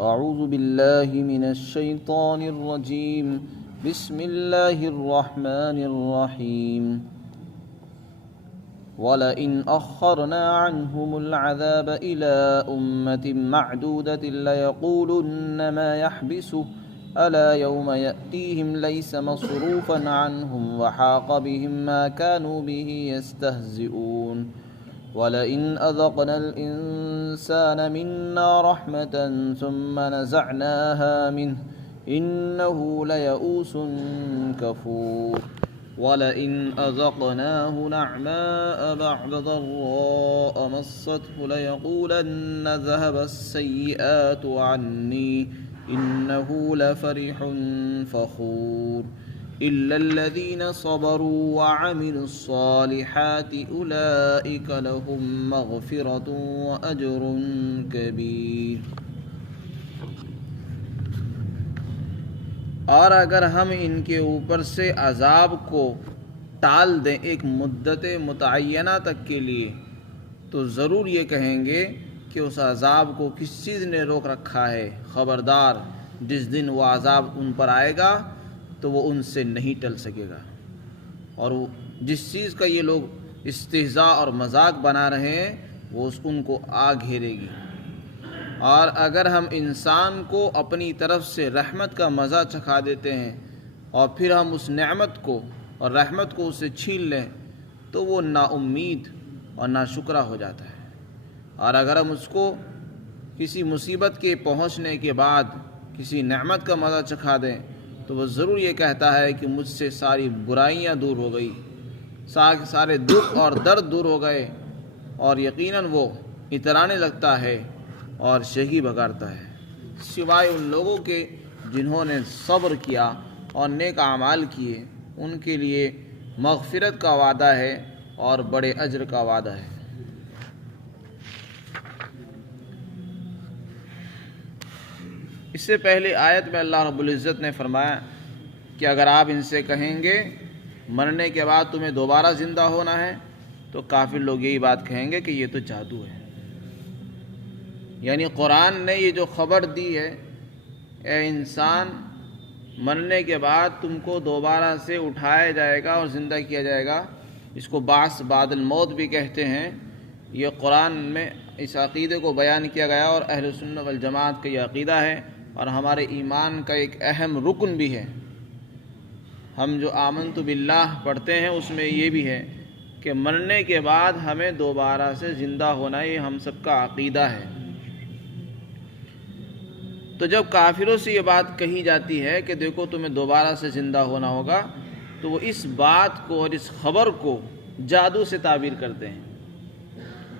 اعوذ باللہ من الشیطان الرجیم بسم اللہ الرحمن الرحیم وَلَئِنْ أَخَّرْنَا عَنْهُمُ الْعَذَابَ إِلَىٰ أُمَّةٍ مَّعْدُودَةٍ لَّيَقُولُنَّ مَا يَحْبِسُهُ أَلَا يَوْمَ يَأْتِيهِمْ لَيْسَ مَصْرُوفًا عَنْهُمْ وَحَاقَ بِهِم مَّا كَانُوا بِهِ يَسْتَهْزِئُونَ وَلَئِنْ أَذَقْنَا الْإِنسَانَ مِنَّا رَحْمَةً ثُمَّ نَزَعْنَاهَا مِنْهُ إِنَّهُ لَيَئُوسٌ كَفُورٌ وَلَئِنْ أَذَقْنَاهُ نَعْمَاءَ بَعْدَ ضَرَّاءَ مَسَّتْهُ لَيَقُولَنَّ ذَهَبَ السَّيِّئَاتُ عَنِّي إِنَّهُ لَفَرِحٌ فَخُورٌ إِلَّا الَّذِينَ صَبَرُوا وَعَمِلُوا الصَّالِحَاتِ أُولَئِكَ لَهُم مَّغْفِرَةٌ وَأَجْرٌ كَبِيرٌ۔ اور اگر ہم ان کے اوپر سے عذاب کو ٹال دیں ایک مدت متعینہ تک کے لیے تو ضرور یہ کہیں گے کہ اس عذاب کو کس چیز نے روک رکھا ہے، خبردار جس دن وہ عذاب ان پر آئے گا تو وہ ان سے نہیں ٹل سکے گا، اور جس چیز کا یہ لوگ استہزاء اور مذاق بنا رہے ہیں وہ ان کو آ گھیرے گی۔ اور اگر ہم انسان کو اپنی طرف سے رحمت کا مزہ چکھا دیتے ہیں اور پھر ہم اس نعمت کو اور رحمت کو اسے چھین لیں تو وہ نا امید اور ناشکرہ ہو جاتا ہے، اور اگر ہم اس کو کسی مصیبت کے پہنچنے کے بعد کسی نعمت کا مزہ چکھا دیں تو وہ ضرور یہ کہتا ہے کہ مجھ سے ساری برائیاں دور ہو گئی، سارے دکھ اور درد دور ہو گئے، اور یقیناً وہ اترانے لگتا ہے اور شہی بگاڑتا ہے، سوائے ان لوگوں کے جنہوں نے صبر کیا اور نیک اعمال کیے، ان کے لیے مغفرت کا وعدہ ہے اور بڑے اجر کا وعدہ ہے۔ اس سے پہلے آیت میں اللہ رب العزت نے فرمایا کہ اگر آپ ان سے کہیں گے مرنے کے بعد تمہیں دوبارہ زندہ ہونا ہے تو کافر لوگ یہی بات کہیں گے کہ یہ تو جادو ہے، یعنی قرآن نے یہ جو خبر دی ہے اے انسان مرنے کے بعد تم کو دوبارہ سے اٹھایا جائے گا اور زندہ کیا جائے گا، اس کو بعث بعد الموت بھی کہتے ہیں، یہ قرآن میں اس عقیدے کو بیان کیا گیا اور اہل سنت والجماعت کا یہ عقیدہ ہے اور ہمارے ایمان کا ایک اہم رکن بھی ہے۔ ہم جو آمنت باللہ پڑھتے ہیں اس میں یہ بھی ہے کہ مرنے کے بعد ہمیں دوبارہ سے زندہ ہونا، یہ ہم سب کا عقیدہ ہے۔ تو جب کافروں سے یہ بات کہی جاتی ہے کہ دیکھو تمہیں دوبارہ سے زندہ ہونا ہوگا تو وہ اس بات کو اور اس خبر کو جادو سے تعبیر کرتے ہیں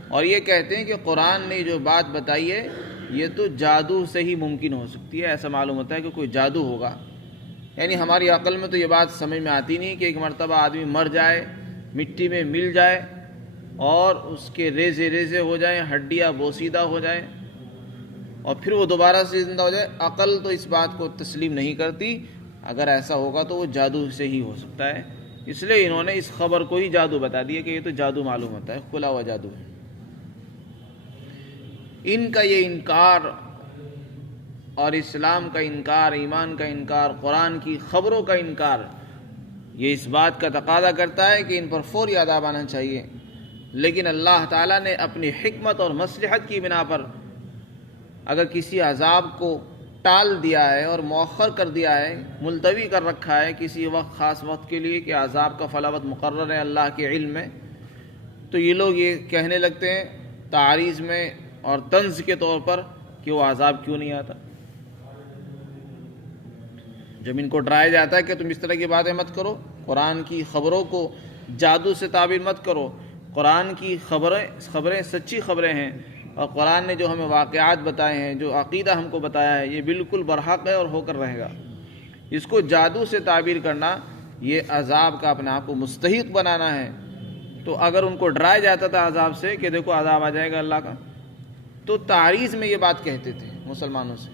اور یہ کہتے ہیں کہ قرآن نے جو بات بتائی ہے یہ تو جادو سے ہی ممکن ہو سکتی ہے، ایسا معلوم ہوتا ہے کہ کوئی جادو ہوگا، یعنی ہماری عقل میں تو یہ بات سمجھ میں آتی نہیں کہ ایک مرتبہ آدمی مر جائے، مٹی میں مل جائے اور اس کے ریزے ریزے ہو جائیں، ہڈیاں بوسیدہ ہو جائیں اور پھر وہ دوبارہ سے زندہ ہو جائے۔ عقل تو اس بات کو تسلیم نہیں کرتی، اگر ایسا ہوگا تو وہ جادو سے ہی ہو سکتا ہے، اس لیے انہوں نے اس خبر کو ہی جادو بتا دیا کہ یہ تو جادو معلوم ہوتا ہے، کھلا ہوا جادو ہے۔ ان کا یہ انکار اور اسلام کا انکار، ایمان کا انکار، قرآن کی خبروں کا انکار، یہ اس بات کا تقاضا کرتا ہے کہ ان پر فوری عذاب آنا چاہیے، لیکن اللہ تعالیٰ نے اپنی حکمت اور مصلحت کی بنا پر اگر کسی عذاب کو ٹال دیا ہے اور مؤخر کر دیا ہے، ملتوی کر رکھا ہے کسی وقت، خاص وقت کے لیے کہ عذاب کا فلاں وقت مقرر ہے اللہ کے علم میں، تو یہ لوگ یہ کہنے لگتے ہیں تعریض میں اور طنز کے طور پر کہ وہ عذاب کیوں نہیں آتا۔ جب ان کو ڈرایا جاتا ہے کہ تم اس طرح کی باتیں مت کرو، قرآن کی خبروں کو جادو سے تعبیر مت کرو، قرآن کی خبریں سچی خبریں ہیں اور قرآن نے جو ہمیں واقعات بتائے ہیں، جو عقیدہ ہم کو بتایا ہے، یہ بالکل برحق ہے اور ہو کر رہے گا، اس کو جادو سے تعبیر کرنا یہ عذاب کا اپنے آپ کو مستحق بنانا ہے۔ تو اگر ان کو ڈرایا جاتا تھا عذاب سے کہ دیکھو عذاب آ جائے گا اللہ کا، تو تعریض میں یہ بات کہتے تھے مسلمانوں سے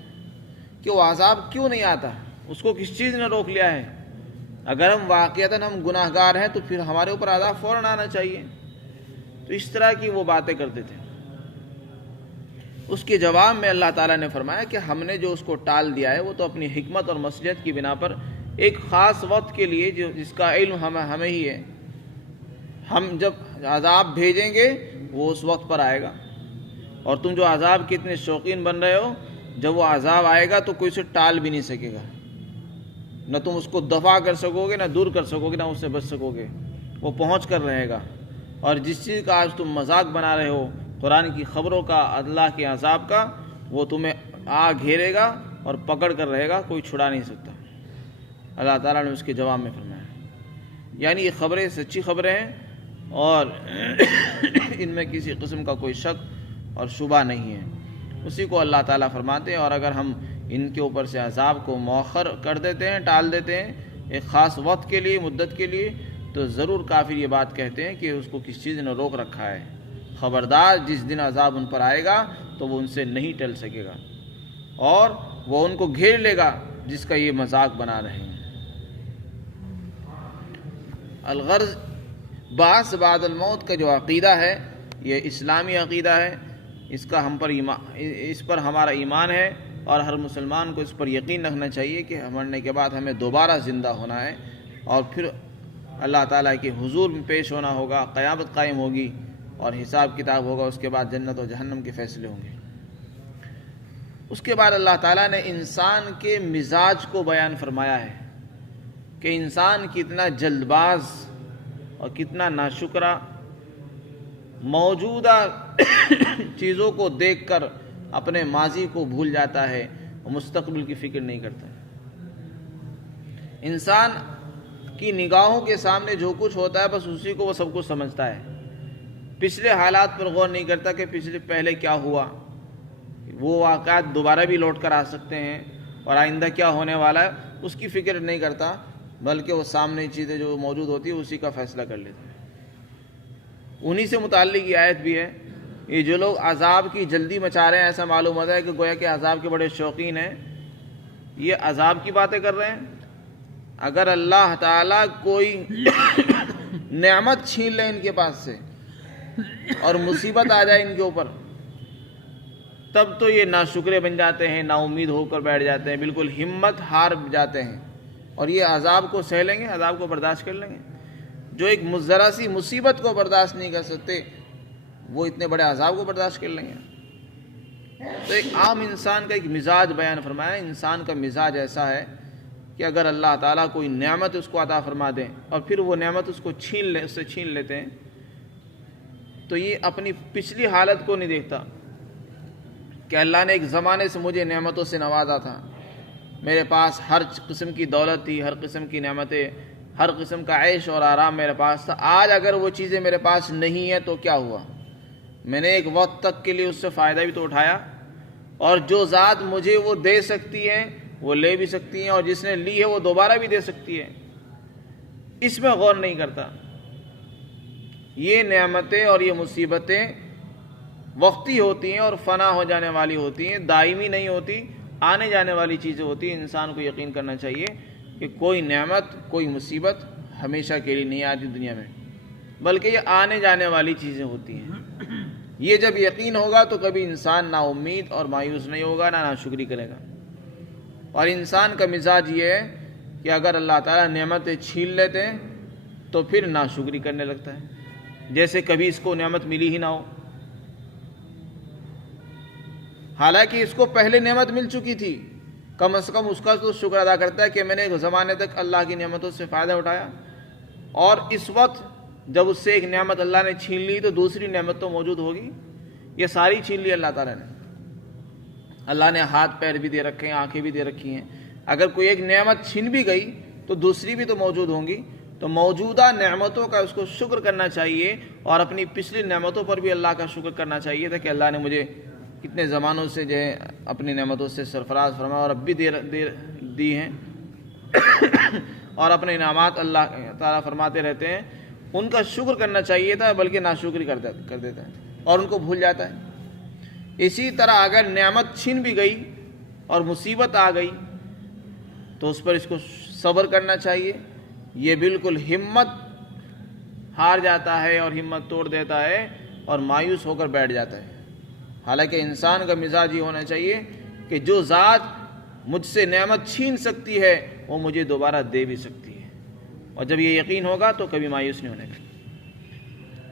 کہ وہ عذاب کیوں نہیں آتا، اس کو کس چیز نے روک لیا ہے، اگر ہم واقعتاً ہم گناہ گار ہیں تو پھر ہمارے اوپر عذاب فوراً آنا چاہیے۔ تو اس طرح کی وہ باتیں کرتے تھے۔ اس کے جواب میں اللہ تعالیٰ نے فرمایا کہ ہم نے جو اس کو ٹال دیا ہے وہ تو اپنی حکمت اور مصلحت کی بنا پر ایک خاص وقت کے لیے جس کا علم ہمیں ہی ہے، ہم جب عذاب بھیجیں گے وہ اس وقت پر آئے گا، اور تم جو عذاب کے اتنے شوقین بن رہے ہو، جب وہ عذاب آئے گا تو کوئی اسے ٹال بھی نہیں سکے گا، نہ تم اس کو دفع کر سکو گے، نہ دور کر سکو گے، نہ اس سے بچ سکو گے، وہ پہنچ کر رہے گا۔ اور جس چیز کا آج تم مذاق بنا رہے ہو، قرآن کی خبروں کا، اللہ کے عذاب کا، وہ تمہیں گھیرے گا اور پکڑ کر رہے گا، کوئی چھڑا نہیں سکتا۔ اللہ تعالیٰ نے اس کے جواب میں فرمایا، یعنی یہ خبریں سچی خبریں ہیں اور ان میں کسی قسم کا کوئی شک اور شبہ نہیں ہے۔ اسی کو اللہ تعالیٰ فرماتے ہیں، اور اگر ہم ان کے اوپر سے عذاب کو مؤخر کر دیتے ہیں، ٹال دیتے ہیں ایک خاص وقت کے لیے، مدت کے لیے، تو ضرور کافر یہ بات کہتے ہیں کہ اس کو کس چیز نے روک رکھا ہے۔ خبردار، جس دن عذاب ان پر آئے گا تو وہ ان سے نہیں ٹل سکے گا، اور وہ ان کو گھیر لے گا جس کا یہ مذاق بنا رہے ہیں۔ الغرض، بعث بعد الموت کا جو عقیدہ ہے یہ اسلامی عقیدہ ہے، اس پر ہمارا ایمان ہے، اور ہر مسلمان کو اس پر یقین رکھنا چاہیے کہ مرنے کے بعد ہمیں دوبارہ زندہ ہونا ہے، اور پھر اللہ تعالیٰ کے حضور میں پیش ہونا ہوگا، قیامت قائم ہوگی اور حساب کتاب ہوگا، اس کے بعد جنت و جہنم کے فیصلے ہوں گے۔ اس کے بعد اللہ تعالیٰ نے انسان کے مزاج کو بیان فرمایا ہے کہ انسان کتنا جلد باز اور کتنا ناشکرا، موجودہ چیزوں کو دیکھ کر اپنے ماضی کو بھول جاتا ہے اور مستقبل کی فکر نہیں کرتا۔ انسان کی نگاہوں کے سامنے جو کچھ ہوتا ہے بس اسی کو وہ سب کچھ سمجھتا ہے، پچھلے حالات پر غور نہیں کرتا کہ پہلے کیا ہوا، وہ واقعات دوبارہ بھی لوٹ کر آ سکتے ہیں، اور آئندہ کیا ہونے والا ہے اس کی فکر نہیں کرتا، بلکہ وہ سامنے چیزیں جو موجود ہوتی ہیں اسی کا فیصلہ کر لیتا ہے۔ انہی سے متعلق یہ آیت بھی ہے، یہ جو لوگ عذاب کی جلدی مچا رہے ہیں، ایسا معلوم ہوتا ہے کہ گویا کہ عذاب کے بڑے شوقین ہیں، یہ عذاب کی باتیں کر رہے ہیں۔ اگر اللہ تعالیٰ کوئی نعمت چھین لے ان کے پاس سے اور مصیبت آ جائے ان کے اوپر، تب تو یہ ناشکرے بن جاتے ہیں، نا امید ہو کر بیٹھ جاتے ہیں، بالکل ہمت ہار جاتے ہیں، اور یہ عذاب کو سہ لیں گے، عذاب کو برداشت کر لیں گے۔ جو ایک ذرا سی مصیبت کو برداشت نہیں کر سکتے، وہ اتنے بڑے عذاب کو برداشت کر لیں گے۔ تو ایک عام انسان کا ایک مزاج بیان فرمایا، انسان کا مزاج ایسا ہے کہ اگر اللہ تعالیٰ کوئی نعمت اس کو عطا فرما دیں اور پھر وہ نعمت اس سے چھین لیتے ہیں، تو یہ اپنی پچھلی حالت کو نہیں دیکھتا کہ اللہ نے ایک زمانے سے مجھے نعمتوں سے نوازا تھا، میرے پاس ہر قسم کی دولت تھی، ہر قسم کی نعمتیں، ہر قسم کا عیش اور آرام میرے پاس تھا، آج اگر وہ چیزیں میرے پاس نہیں ہیں تو کیا ہوا؟ میں نے ایک وقت تک کے لیے اس سے فائدہ بھی تو اٹھایا، اور جو ذات مجھے وہ دے سکتی ہے وہ لے بھی سکتی ہیں، اور جس نے لی ہے وہ دوبارہ بھی دے سکتی ہے، اس میں غور نہیں کرتا۔ یہ نعمتیں اور یہ مصیبتیں وقتی ہوتی ہیں اور فنا ہو جانے والی ہوتی ہیں، دائمی نہیں ہوتی، آنے جانے والی چیزیں ہوتی ہیں۔ انسان کو یقین کرنا چاہیے کہ کوئی نعمت، کوئی مصیبت ہمیشہ کے لیے نہیں آتی دنیا میں، بلکہ یہ آنے جانے والی چیزیں ہوتی ہیں۔ یہ جب یقین ہوگا تو کبھی انسان نا امید اور مایوس نہیں ہوگا، نہ ناشکری کرے گا۔ اور انسان کا مزاج یہ ہے کہ اگر اللہ تعالیٰ نعمتیں چھین لیتے ہیں تو پھر ناشکری کرنے لگتا ہے، جیسے کبھی اس کو نعمت ملی ہی نہ ہو، حالانکہ اس کو پہلے نعمت مل چکی تھی۔ کم از کم اس کا تو شکر ادا کرتا ہے کہ میں نے ایک زمانے تک اللہ کی نعمتوں سے فائدہ اٹھایا، اور اس وقت جب اس سے ایک نعمت اللہ نے چھین لی تو دوسری نعمت تو موجود ہوگی، یہ ساری چھین لی اللہ تعالیٰ نے۔ اللہ نے ہاتھ پیر بھی دے رکھے ہیں، آنکھیں بھی دے رکھی ہیں، اگر کوئی ایک نعمت چھین بھی گئی تو دوسری بھی تو موجود ہوں گی، تو موجودہ نعمتوں کا اس کو شکر کرنا چاہیے، اور اپنی پچھلی نعمتوں پر بھی اللہ کا شکر کرنا چاہیے تھا کہ اللہ نے مجھے کتنے زمانوں سے جو ہے اپنی نعمتوں سے سرفراز فرمایا، اور اب بھی دی ہیں، اور اپنے انعامات اللہ تعالیٰ فرماتے رہتے ہیں، ان کا شکر کرنا چاہیے تھا، بلکہ ناشکری کر دیتا ہے اور ان کو بھول جاتا ہے۔ اسی طرح اگر نعمت چھن بھی گئی اور مصیبت آ گئی تو اس پر اس کو صبر کرنا چاہیے۔ یہ بالکل ہمت ہار جاتا ہے اور ہمت توڑ دیتا ہے اور مایوس ہو کر بیٹھ جاتا ہے۔ حالانکہ انسان کا مزاج یہ ہونا چاہیے کہ جو ذات مجھ سے نعمت چھین سکتی ہے وہ مجھے دوبارہ دے بھی سکتی ہے، اور جب یہ یقین ہوگا تو کبھی مایوس نہیں ہونے کا،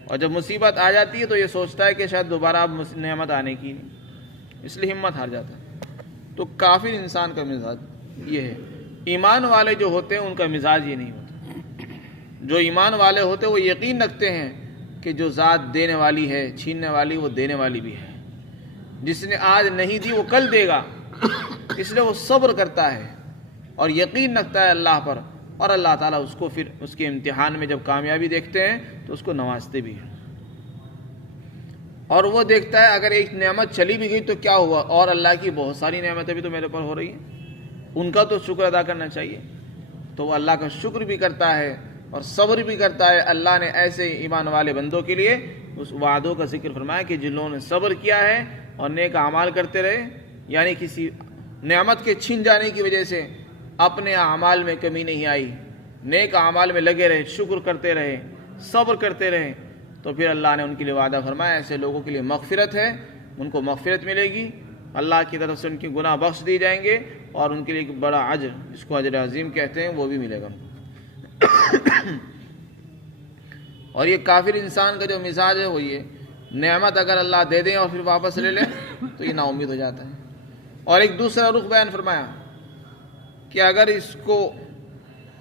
اور جب مصیبت آ جاتی ہے تو یہ سوچتا ہے کہ شاید دوبارہ اب نعمت آنے کی نہیں، اس لیے ہمت ہار جاتا ہے۔ تو کافر انسان کا مزاج یہ ہے۔ ایمان والے جو ہوتے ہیں ان کا مزاج یہ نہیں ہوتا۔ جو ایمان والے ہوتے ہیں وہ یقین رکھتے ہیں کہ جو ذات دینے والی ہے، چھیننے والی، وہ دینے والی بھی ہے، جس نے آج نہیں دی وہ کل دے گا، اس لیے وہ صبر کرتا ہے اور یقین رکھتا ہے اللہ پر، اور اللہ تعالیٰ اس کو پھر اس کے امتحان میں جب کامیابی دیکھتے ہیں تو اس کو نوازتے بھی ہیں، اور وہ دیکھتا ہے اگر ایک نعمت چلی بھی گئی تو کیا ہوا، اور اللہ کی بہت ساری نعمتیں بھی تو میرے پر ہو رہی ہیں، ان کا تو شکر ادا کرنا چاہیے، تو وہ اللہ کا شکر بھی کرتا ہے اور صبر بھی کرتا ہے۔ اللہ نے ایسے ایمان والے بندوں کے لیے اس وعدوں کا ذکر فرمایا کہ جنہوں نے صبر کیا ہے اور نیک اعمال کرتے رہے، یعنی کسی نعمت کے چھن جانے کی وجہ سے اپنے اعمال میں کمی نہیں آئی، نیک اعمال میں لگے رہے، شکر کرتے رہے، صبر کرتے رہے، تو پھر اللہ نے ان کے لیے وعدہ فرمایا ایسے لوگوں کے لیے مغفرت ہے، ان کو مغفرت ملے گی، اللہ کی طرف سے ان کے گناہ بخش دیے جائیں گے، اور ان کے لیے ایک بڑا اجر، جس کو اجر عظیم کہتے ہیں، وہ بھی ملے گا۔ اور یہ کافر انسان کا جو مزاج ہے وہ یہ نعمت اگر اللہ دے دیں اور پھر واپس لے لیں تو یہ نا امید ہو جاتا ہے۔ اور ایک دوسرا رخ بیان فرمایا کہ اگر اس کو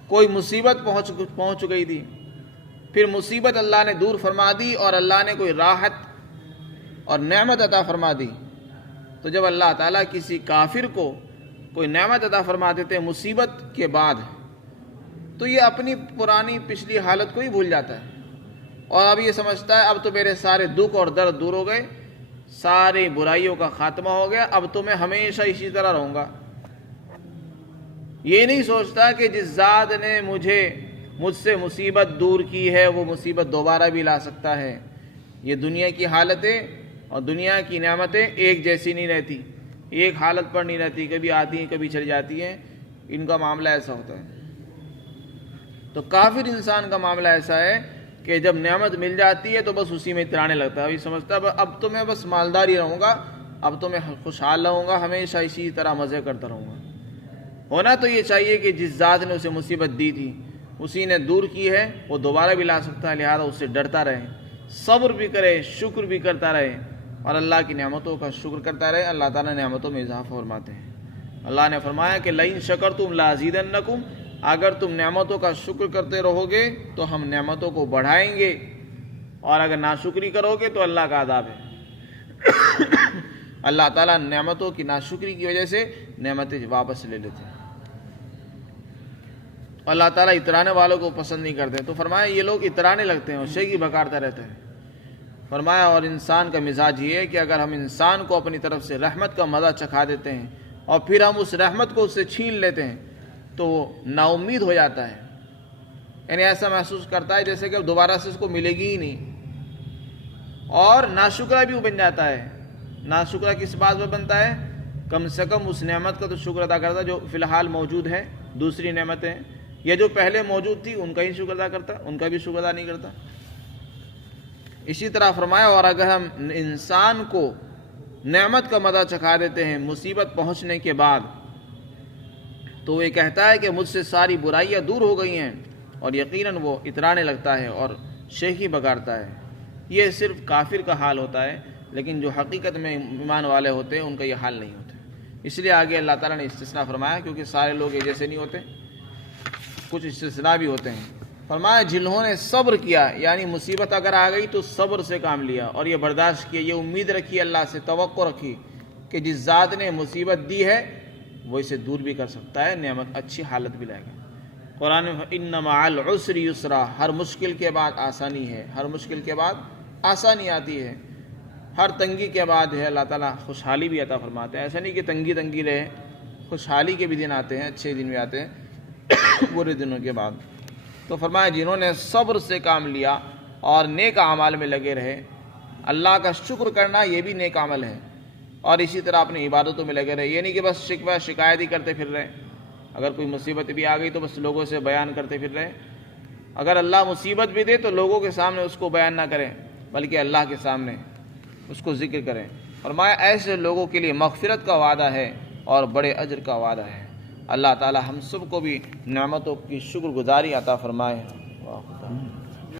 کوئی مصیبت پہنچ گئی تھی، پھر مصیبت اللہ نے دور فرما دی اور اللہ نے کوئی راحت اور نعمت عطا فرما دی، تو جب اللہ تعالیٰ کسی کافر کو کوئی نعمت عطا فرما دیتے ہیں مصیبت کے بعد، تو یہ اپنی پرانی پچھلی حالت کو ہی بھول جاتا ہے، اور اب یہ سمجھتا ہے اب تو میرے سارے دکھ اور درد دور ہو گئے، ساری برائیوں کا خاتمہ ہو گیا، اب تو میں ہمیشہ اسی طرح رہوں گا۔ یہ نہیں سوچتا کہ جس ذات نے مجھ سے مصیبت دور کی ہے وہ مصیبت دوبارہ بھی لا سکتا ہے۔ یہ دنیا کی حالتیں اور دنیا کی نعمتیں ایک جیسی نہیں رہتی، ایک حالت پر نہیں رہتی، کبھی آتی ہیں کبھی چلی جاتی ہیں، ان کا معاملہ ایسا ہوتا ہے۔ تو کافر انسان کا معاملہ ایسا ہے کہ جب نعمت مل جاتی ہے تو بس اسی میں اترانے لگتا ہے، ابھی سمجھتا ہے اب تو میں بس مالدار ہی رہوں گا، اب تو میں خوشحال رہوں گا، ہمیشہ اسی طرح مزے کرتا رہوں گا۔ ہونا تو یہ چاہیے کہ جس ذات نے اسے مصیبت دی تھی اسی نے دور کی ہے، وہ دوبارہ بھی لا سکتا ہے، لہذا اس سے ڈرتا رہے، صبر بھی کرے، شکر بھی کرتا رہے، اور اللہ کی نعمتوں کا شکر کرتا رہے۔ اللہ تعالیٰ نعمتوں میں اضافہ فرماتے ہیں۔ اللہ نے فرمایا کہ لئن شکرتم لازیدنکم، اگر تم نعمتوں کا شکر کرتے رہو گے تو ہم نعمتوں کو بڑھائیں گے، اور اگر ناشکری کرو گے تو اللہ کا عذاب ہے۔ اللہ تعالیٰ نعمتوں کی ناشکری کی وجہ سے نعمتیں واپس لے لیتے ہیں۔ اللہ تعالیٰ اترانے والوں کو پسند نہیں کرتے، تو فرمایا یہ لوگ اترانے لگتے ہیں اور شیخی بکارتا رہتا ہے۔ فرمایا اور انسان کا مزاج یہ ہے کہ اگر ہم انسان کو اپنی طرف سے رحمت کا مزہ چکھا دیتے ہیں اور پھر ہم اس رحمت کو اس سے چھین لیتے ہیں تو وہ نا امید ہو جاتا ہے، یعنی ایسا محسوس کرتا ہے جیسے کہ اب دوبارہ سے اس کو ملے گی ہی نہیں، اور ناشکرہ بھی وہ بن جاتا ہے۔ ناشکرہ کس بات پر بنتا ہے؟ کم سے کم اس نعمت کا تو شکر ادا کرتا جو فی الحال موجود ہے، دوسری نعمتیں یا جو پہلے موجود تھی ان کا ہی شکر ادا کرتا، ان کا بھی شکر ادا نہیں کرتا۔ اسی طرح فرمایا اور اگر ہم انسان کو نعمت کا مزہ چکھا دیتے ہیں مصیبت پہنچنے کے بعد، تو وہ یہ کہتا ہے کہ مجھ سے ساری برائیاں دور ہو گئی ہیں، اور یقیناً وہ اترانے لگتا ہے اور شیخی بگاڑتا ہے۔ یہ صرف کافر کا حال ہوتا ہے، لیکن جو حقیقت میں ایمان والے ہوتے ہیں ان کا یہ حال نہیں ہوتا۔ اس لیے آگے اللہ تعالیٰ نے استثناء فرمایا، کیونکہ سارے لوگ ایک جیسے نہیں ہوتے، کچھ استثناء بھی ہوتے ہیں۔ فرمایا جنہوں نے صبر کیا، یعنی مصیبت اگر آ گئی تو صبر سے کام لیا اور یہ برداشت کیا، یہ امید رکھی، اللہ سے توقع رکھی کہ جس ذات نے مصیبت دی ہے وہ اسے دور بھی کر سکتا ہے، نعمت اچھی حالت بھی لائے گا۔ قرآن میں ان مع العسر یسرا، ہر مشکل کے بعد آسانی ہے، ہر مشکل کے بعد آسانی آتی ہے، ہر تنگی کے بعد ہے اللہ تعالیٰ خوشحالی بھی عطا فرماتے ہیں۔ ایسا نہیں کہ تنگی رہے، خوشحالی کے بھی دن آتے ہیں، اچھے دن بھی آتے ہیں برے دنوں کے بعد۔ تو فرمایا جنہوں نے صبر سے کام لیا اور نیک اعمال میں لگے رہے، اللہ کا شکر کرنا یہ بھی نیک عمل ہے، اور اسی طرح اپنی عبادتوں میں لگے رہے، یہ نہیں کہ بس شکوہ شکایت ہی کرتے پھر رہے، اگر کوئی مصیبت بھی آ گئی تو بس لوگوں سے بیان کرتے پھر رہے۔ اگر اللہ مصیبت بھی دے تو لوگوں کے سامنے اس کو بیان نہ کریں، بلکہ اللہ کے سامنے اس کو ذکر کریں۔ فرمایا ایسے لوگوں کے لیے مغفرت کا وعدہ ہے اور بڑے اجر کا وعدہ ہے۔ اللہ تعالی ہم سب کو بھی نعمتوں کی شکر گزاری عطا فرمائے۔